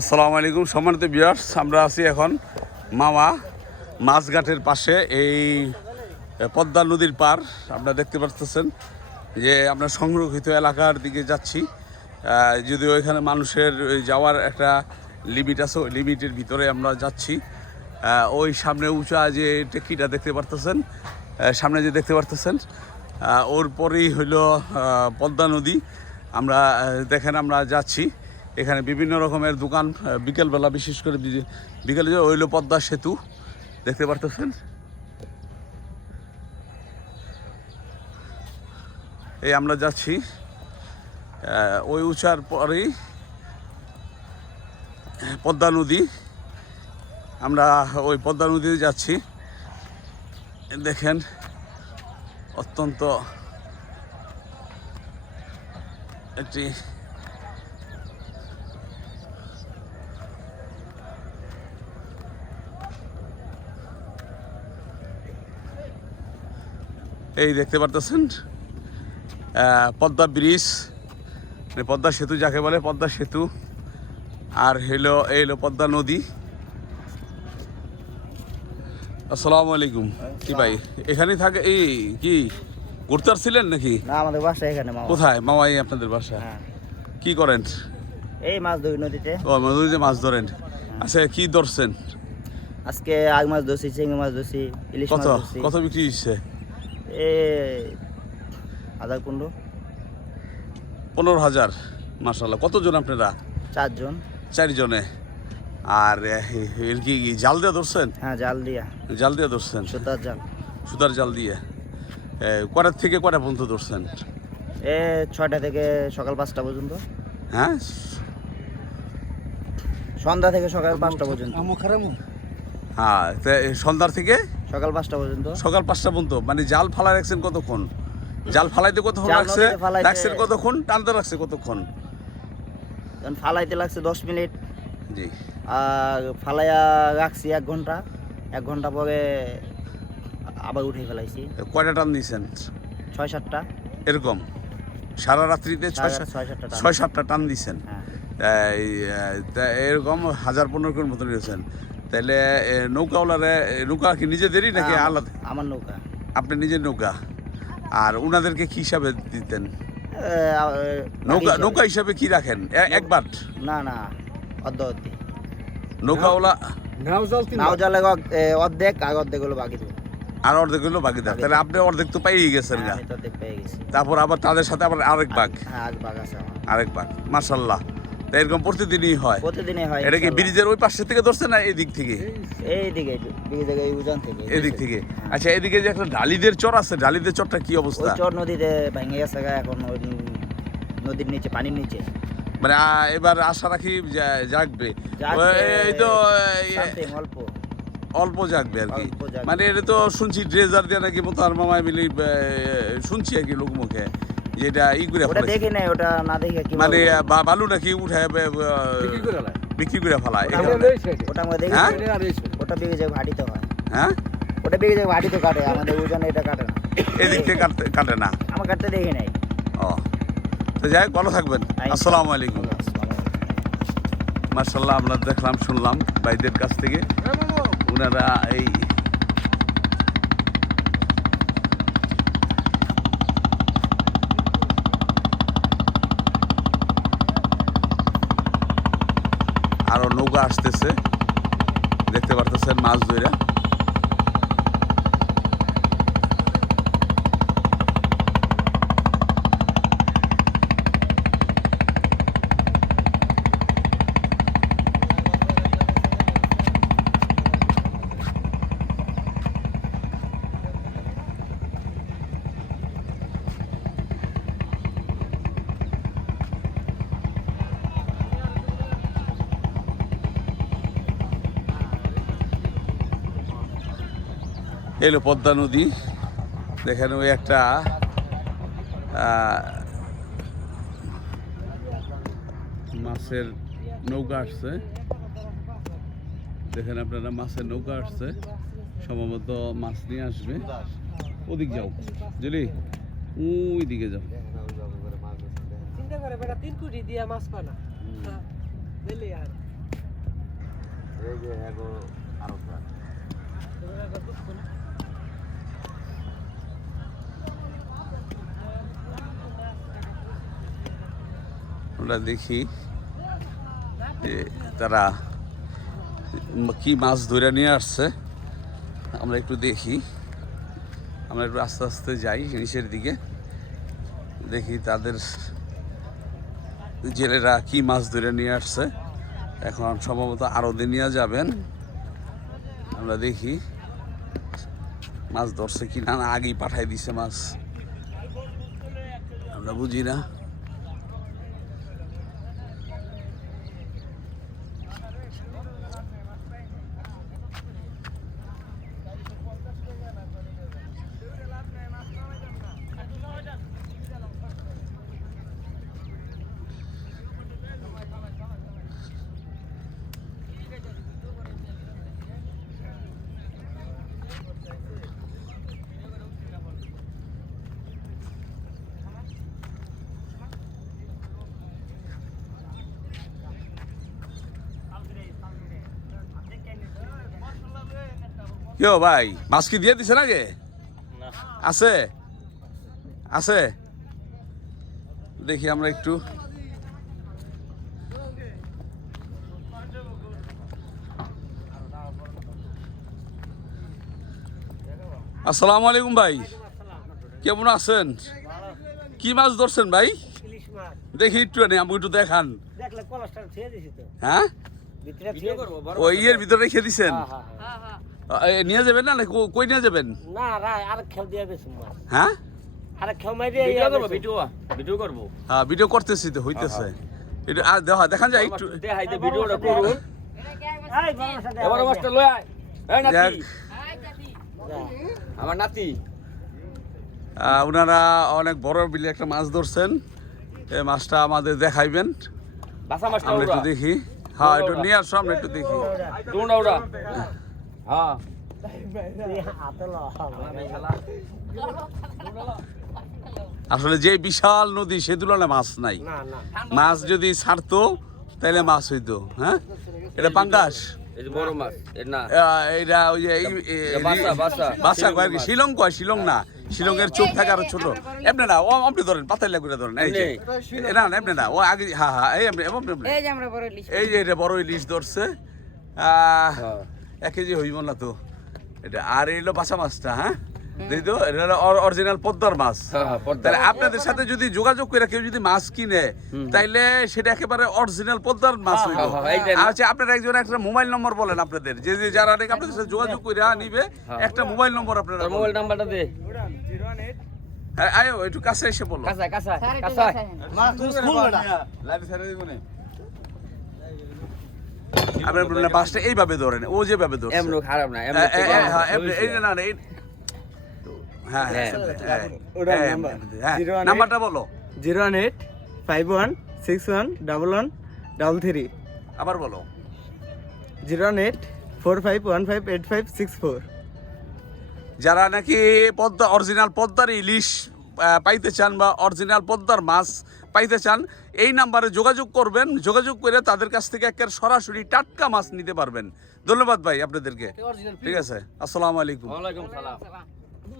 আসসালামু আলাইকুম সম্মানিত বিয়ার্স আমরা আছি এখন মামা মাছঘাটের পাশে এই পদ্মা নদীর পার আপনারা দেখতে পাচ্ছেন যে আমরা সংরক্ষিত এলাকার দিকে যাচ্ছি। আহ, যদিও এখানে মানুষের যাওয়ার একটা লিমিট আছে ওই লিমিটের ভিতরে আমরা যাচ্ছি। ওই সামনে উঁচা যে টেকিটা দেখতে পারতেছেন সামনে যে দেখতে পারতেছেন ওর পরেই হইল পদ্মা নদী। আমরা দেখেন আমরা যাচ্ছি। এখানে বিভিন্ন রকমের দোকান বিকেলবেলা বিশেষ করে বিকেলে যে হইল পদ্মা সেতু, দেখতে পারতেছেন? এই আমরা যাচ্ছি ওই উঁচার পরেই, পদ্মা নদী। আমরা ওই পদ্মা নদীতে যাচ্ছি। দেখেন, অত্যন্ত একটি এই দেখতে পারতেছেন পদ্মা ব্রিজ মানে পদ্মা সেতু যাকে বলে পদ্মা সেতু। আর হলো এই হলো পদ্মা নদী। আসসালামু আলাইকুম। কি ভাই এখানেই থাকে এই কি ঘুরতে আসছিলেন নাকি? না আমাদের বাসা এখানে কোথায়? মামাই আপনাদের বাসা? হ্যাঁ। কি করেন? এই মাছ ধরি নদীতে। ও নদীতে মাছ ধরেন। আচ্ছা কি ধরছেন? আজকে আগ মাছ ধরছি চিংড়ি মাছ ধরছি ইলিশ মাছ কত কত বিক্রি হচ্ছে এ আধার কুন্ডু পনেরো হাজার মাসাল্লাহ কতজন আপনারা? চারজন। চারজনে। আর এর কি জাল দিয়ে ধরছেন? হ্যাঁ জাল দিয়া। জাল দিয়ে ধরছেন? সুতার জাল। সুতার জাল দিয়ে। এ, কটার থেকে কটা পর্যন্ত ধরছেন? এ ছয়টা থেকে সকাল পাঁচটা পর্যন্ত। হ্যাঁ? সন্ধ্যা থেকে সকাল পাঁচটা পর্যন্ত। হ্যাঁ সন্ধ্যার থেকে? সকাল পাঁচটা পর্যন্ত। সকাল পাঁচটা পর্যন্ত। মানে জাল ফালাই রাখছেন কতক্ষণ? জাল ফালাইতে কতক্ষণ রাখছে রাখছেন কতক্ষণ? টানতে রাখছে কতক্ষণ? ফালাইতে লাগছে দশ মিনিট। জি। আর ফালাইয়া রাখছি এক ঘণ্টা। এক ঘণ্টা পরে আবার উঠে ফেলাইছি। কয়টা টান দিয়েছেন ছয় সাতটা। এরকম? সারা রাত্রিতে ছয় ছয় সাতটা টান। ছয় সাতটা টান দিয়েছেন হ্যাঁ। এরকম হাজার পনেরো মতন রয়েছেন তাহলে নৌকাওয়ালারে নৌকা কি নিজেদেরই নাকি হ্যাঁ, আলাদা? আমার নৌকা। আপনি নিজের নৌকা। আর ওনাদেরকে কি হিসাবে দিতেন? নৌকা নৌকা হিসাবে কি রাখেন? এ- একবার না না অর্ধ অর্ধেক নৌকাওয়ালা নাও জলে অর্ধেক আর অর্ধেক হলো বাকি আর অর্ধেক হলো বাকিদার তাহলে আপনি অর্ধেক তো পাইয়ে গেছেন পেয়ে গেছি। তারপর আবার তাদের সাথে আবার আরেক ভাগ হ্যাঁ আর বাঘ আছে আমার। আরেক ভাগ মার্শাল্লাহ তা এরকম প্রতিদিনই হয়। প্রতিদিনই হয় এটা কি ব্রিজের ওই পাশে থেকে ধরছে না থেকে? এই দিকে দিকে দিকে। উজান থেকে। থেকে আচ্ছা এদিকে যে একটা ঢালিদের চর আছে ঢালিদের চরটা কি অবস্থা? চর নদীতে ভেঙে গেছে এখন নদীর নিচে পানির নিচে। মানে এবার আশা রাখি জাগবে। জাগবে। এই তো অল্প। অল্প জাগবে আর কি। মানে এটা তো শুনছি ড্রেজার দিয়ে নাকি মোতার মামায় মিলি শুনছি আর কি লোকমুখে। যেটা ই করে ওটা। দেখি নাই ওটা না দেখে কি মানে বা- বালু নাকি উঠায় বিক্রি করে ফেলায়। ওটা। আমরা- ওটা আমরা দেখি হ্যাঁ? ওটা বিঘে যায় ভাটিতে হয়। হ্যাঁ? ওটা বিঘে যায় ভাটিতে কাটে আমাদের উজানে এটা কাটে না। এদিক থেকে কাটতে কাটে না। আমার কাটতে দেখি নাই। ও। তো যাই হোক, ভালো থাকবেন। আসসালামু আলাইকুম। মার্শাল্লাহ আমরা দেখলাম শুনলাম ভাইদের কাছ থেকে। ওনারা এই আরও নৌকা আসতেছে। দেখতে পারতেছেন মাছ ধরে এলো পদ্মা নদী। দেখেন ওই একটা মাছের নৌকা আসছে। দেখেন আপনারা মাছের নৌকা আসছে। সম্ভবত মাছ নিয়ে আসবে। ওদিক যাও। জুলি ওই দিকে যাও। চিন্তা করে বেটা তিন কোটি দিয়ে মাছ আমরা দেখি যে তারা কি মাছ ধরে নিয়ে আসছে। আমরা একটু দেখি। আমরা একটু আস্তে আস্তে যাই নিচের দিকে। দেখি তাদের জেলেরা কি মাছ ধরে নিয়ে আসছে। এখন সম্ভবত আরও দিন নিয়ে যাবেন। আমরা দেখি। মাছ ধরছে কি না না আগেই পাঠাই দিছে মাছ। আমরা বুঝি না। কেউ ভাই? মাছ কি দিয়ে দিছে নাকি? আছে? আছে? দেখি আমরা একটু। আসসালামু আলাইকুম ভাই। কেমন আছেন? কি মাছ ধরছেন ভাই? দেখি একটু আমাকে একটু দেখান। দেখলে কলসটার ছেড়ে দিছি তো। হ্যাঁ। ওই ইয়ের ভিতরে রেখে দিছেন? হ্যাঁ, হ্যাঁ, হ্যাঁ। নিয়ে যাবেন না? কই নিয়ে যাবেন? না আর খেল দিয়ে হ্যাঁ? আর খেল মারি ভিডিও করব ভিডিও ভিডিও করব। হ্যাঁ, ভিডিও করতেছি তো হইতেছে। একটু আর দেখা দেখান যায় একটু দেখাই দে ভিডিওটা করুন। এবার লয় আয়। এই নাতি। আমার নাতি। ওনারা অনেক বড় বিলে একটা মাছ ধরছেন। এই মাছটা আমাদের দেখাইবেন। বাসা মাছটা আমরা একটু দেখি। হ্যাঁ একটু নিয়ে আসো আমরা একটু দেখি। হ্যাঁ। আসলে যে বিশাল নদী সে তুলনায় মাছ নাই। না না। মাছ যদি ছাড়তো তাহলে মাছ হইতো হ্যাঁ? এটা পাঙ্গাস? এই যে বড় মাছ এর না। আহ, এটা ওই যে বাসা, বাসা। বাসা কয় শিলং কয়? শিলং না। শিলংয়ের চোখ থাকে আরও ছোট। এমনি না ও আপনি ধরেন পাতাই লাগুরে ধরেন এই যে। না না এমনি না ও আগে হ্যাঁ হ্যাঁ এই এমনি যে বড় ইলিশ। এটা বড় ইলিশ ধরছে। আহ, হ্যাঁ। এক কেজি হইব না তো। এটা আর এই হলো বাসা মাছটা হ্যাঁ? তো এটা অরিজিনাল পদ্মার মাছ। হ্যাঁ, হ্যাঁ। তাহলে আপনাদের সাথে যদি যোগাযোগ করে কেউ যদি মাছ কিনে তাইলে সেটা একেবারে অরিজিনাল পদ্মার মাছ হইব। হ্যাঁ, হ্যাঁ, আচ্ছা আপনারা একজন একটা মোবাইল নম্বর বলেন আপনাদের। যে যে যারা নাকি আপনাদের সাথে যোগাযোগ করে নিবে একটা মোবাইল নম্বর আপনারা মোবাইল নাম্বারটা দে। হ্যাঁ, আয়ো একটু কাছে এসে বলো। কাঁচা কাঁচা স্যার একটু কাঁচা আপনার বললেন বাসটা এইভাবে ধরেন ও যেভাবে ধরে এমন খারাপ না এমন হ্যাঁ, হ্যাঁ, এই না, না, না, এই- হ্যাঁ, হ্যাঁ, হ্যাঁ, নাম্বারটা বলো। Zero one eight five one six one double one double three আবার বলো। Zero one eight four five one five eight five six four যারা নাকি পদ্মা অরিজিনাল পদ্মার ইলিশ পাইতে চান বা অরিজিনাল পদ্মার মাছ পাইতে চান এই নাম্বারে যোগাযোগ করবেন। যোগাযোগ করে তাদের কাছ থেকে একের সরাসরি টাটকা মাছ নিতে পারবেন। ধন্যবাদ ভাই আপনাদেরকে। ঠিক আছে আসসালামু আলাইকুম।